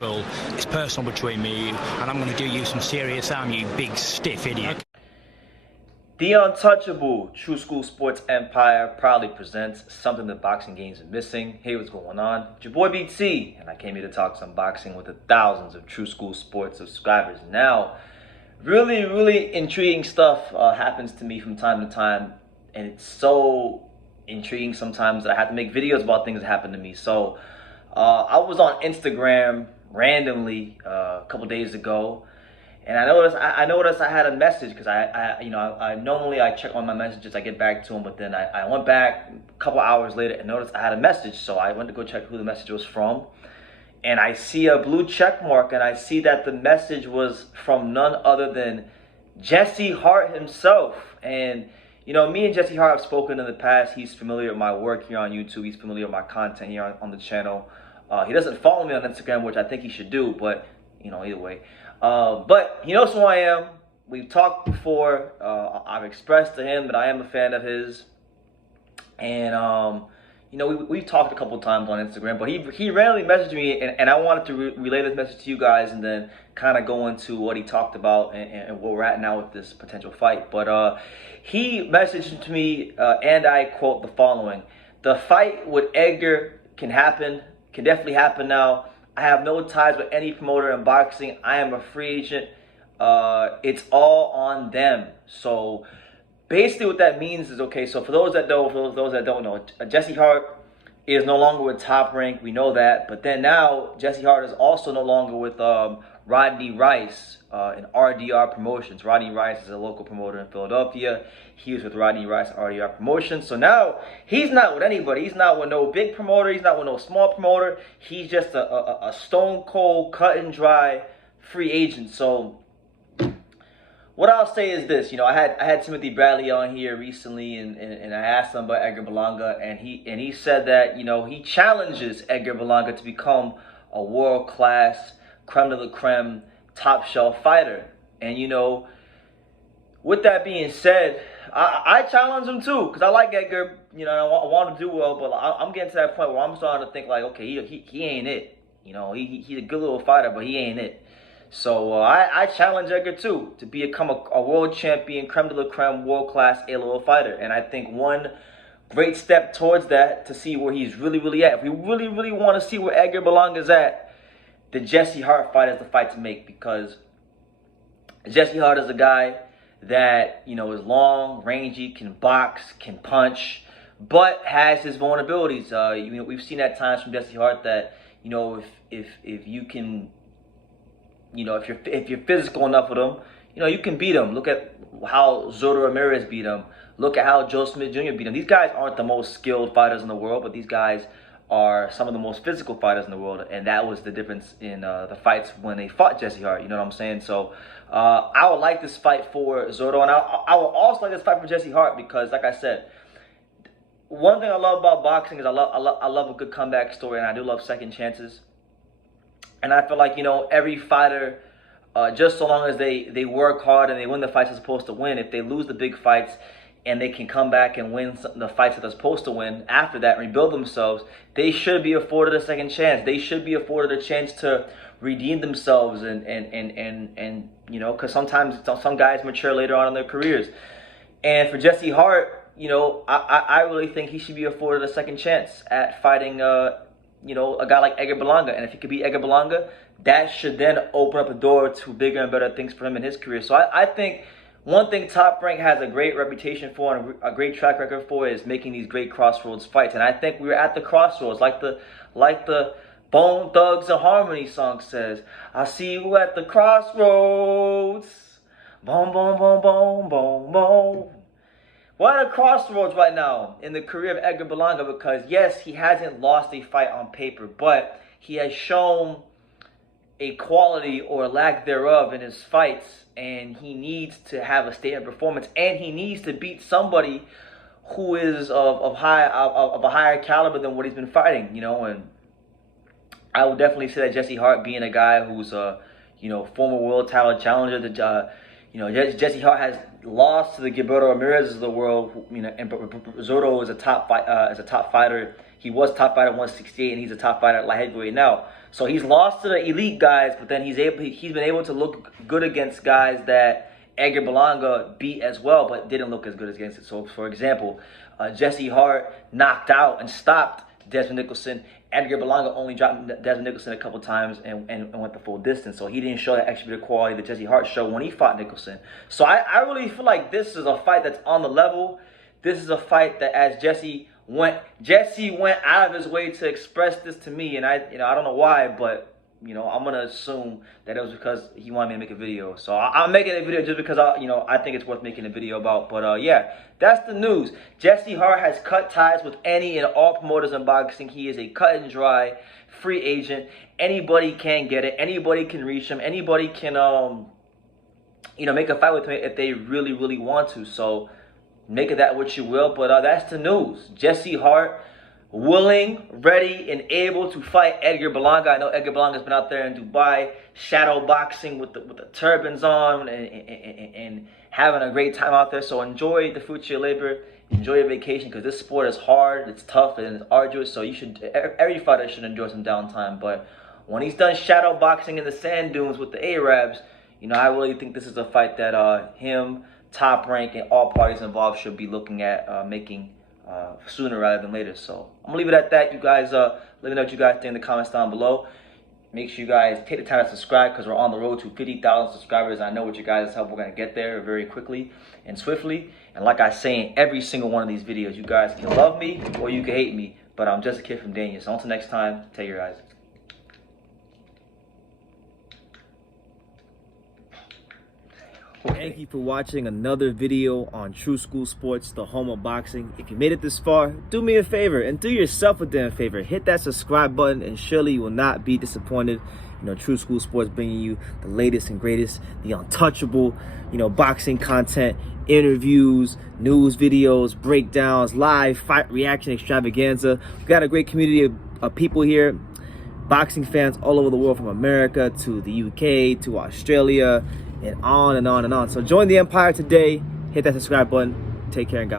Well, it's personal between me and I'm going to do you some serious harm, you big stiff idiot. The Untouchable True School Sports Empire proudly presents something that boxing games are missing. Hey, what's going on? It's your boy BT, and I came here to talk some boxing with the thousands of True School Sports subscribers. Now, really intriguing stuff happens to me from time to time, and it's so intriguing sometimes that I have to make videos about things that happen to me. So, I was on Instagram randomly a couple days ago, and I noticed I had a message because I normally I check on my messages, I get back to them, but then I went back a couple hours later and noticed I had a message, so I went to go check who the message was from, and I see a blue check mark, and I see that the message was from none other than Jesse Hart himself. And me and Jesse Hart have spoken in the past. He's familiar with my work here on YouTube. He's familiar with my content here on the channel. He doesn't follow me on Instagram, which I think he should do, but either way. But he knows who I am. We've talked before. I've expressed to him that I am a fan of his, and we've talked a couple times on Instagram. But he randomly messaged me, and I wanted to relay this message to you guys, and then kind of go into what he talked about and where we're at now with this potential fight. But he messaged to me, and I quote the following: "The fight with Edgar can definitely happen now. I have no ties with any promoter in boxing. I am a free agent. It's all on them." So basically what that means is, okay, so for those that don't know, Jesse Hart is no longer with Top Rank. We know that. But then now Jesse Hart is also no longer with Rodney Rice in RDR Promotions. Rodney Rice is a local promoter in Philadelphia. He was with Rodney Rice and RDR Promotions. So now he's not with anybody. He's not with no big promoter. He's not with no small promoter. He's just a stone cold, cut and dry free agent. So what I'll say is this: I had Timothy Bradley on here recently, and I asked him about Edgar Berlanga, and he said that he challenges Edgar Berlanga to become a world class, creme de la creme, top shelf fighter. And with that being said, I challenge him too, because I like Edgar. I want to do well, but I'm getting to that point where I'm starting to think like, okay, he ain't it. He's a good little fighter, but he ain't it. So I challenge Edgar too to become a world champion, creme de la creme, world class A-level fighter. And I think one great step towards that, to see where he's really at, if we really want to see where Edgar Berlanga's at, the Jesse Hart fight is the fight to make, because Jesse Hart is a guy that is long, rangy, can box, can punch, but has his vulnerabilities. We've seen at times from Jesse Hart that if you can, if you're physical enough with him, you can beat him. Look at how Zurdo Ramirez beat him. Look at how Joe Smith Jr. beat him. These guys aren't the most skilled fighters in the world, but these guys are some of the most physical fighters in the world, and that was the difference in the fights when they fought Jesse Hart. You know what I'm saying? So I would like this fight for Zurdo, and I would also like this fight for Jesse Hart, because, like I said, one thing I love about boxing is I love a good comeback story, and I do love second chances. And I feel like every fighter, just so long as they work hard and they win the fights they're supposed to win, if they lose the big fights and they can come back and win the fights that they're supposed to win after that, rebuild themselves, they should be afforded a second chance. They should be afforded a chance to redeem themselves, and because sometimes some guys mature later on in their careers. And for Jesse Hart, I really think he should be afforded a second chance at fighting a guy like Edgar Berlanga. And if he could beat Edgar Berlanga, that should then open up a door to bigger and better things for him in his career. So I think one thing Top Rank has a great reputation for and a great track record for is making these great crossroads fights. And I think we're at the crossroads, like the Bone Thugs and Harmony song says, "I see you at the crossroads. Boom, boom, boom, boom, boom, boom." We're at a crossroads right now in the career of Edgar Berlanga, because yes, he hasn't lost a fight on paper, but he has shown a quality or lack thereof in his fights, and he needs to have a statement performance, and he needs to beat somebody who is of a higher caliber than what he's been fighting. And I would definitely say that Jesse Hart, being a guy who's a former world title challenger, Jesse Hart has lost to the Gilberto Ramirez of the world, and Zurdo is a top fighter He was top fighter at 168, and he's a top fighter at light heavyweight now. So he's lost to the elite guys, but then he's been able to look good against guys that Edgar Berlanga beat as well, but didn't look as good against it. So, for example, Jesse Hart knocked out and stopped Desmond Nicholson. Edgar Berlanga only dropped Desmond Nicholson a couple times and went the full distance. So he didn't show that extra bit of quality that Jesse Hart showed when he fought Nicholson. So I really feel like this is a fight that's on the level. This is a fight that, as Jesse went out of his way to express this to me, and I don't know why, but I'm gonna assume that it was because he wanted me to make a video. So I'm making a video just because I think it's worth making a video about. But yeah, that's the news. Jesse Hart has cut ties with any and all promoters in boxing. He is a cut and dry free agent. Anybody can get it. Anybody can reach him. Anybody can make a fight with him if they really want to. So make of that what you will. But that's the news. Jesse Hart, willing, ready, and able to fight Edgar Berlanga. I know Edgar Berlanga's been out there in Dubai shadow boxing with the turbans on and having a great time out there. So enjoy the fruits of your labor, enjoy your vacation, because this sport is hard, it's tough, and it's arduous. So every fighter should enjoy some downtime. But when he's done shadow boxing in the sand dunes with the Arabs, I really think this is a fight that him, Top Rank, and all parties involved should be looking at making sooner rather than later. So I'm gonna leave it at that. You guys, let me know what you guys think in the comments down below. Make sure you guys take the time to subscribe, because we're on the road to 50,000 subscribers. I know with you guys' help, we're gonna get there very quickly and swiftly. And like I say in every single one of these videos, you guys can love me or you can hate me, but I'm just a kid from Dania. So until next time, take your eyes. Thank you for watching another video on True School Sports, the home of boxing. If you made it this far, do me a favor and do yourself a damn favor. Hit that subscribe button and surely you will not be disappointed. True School Sports bringing you the latest and greatest, the untouchable, boxing content, interviews, news videos, breakdowns, live fight reaction extravaganza. We've got a great community of people here, boxing fans all over the world, from America to the UK to Australia, and on and on and on. So join the empire today. Hit that subscribe button. Take care and God.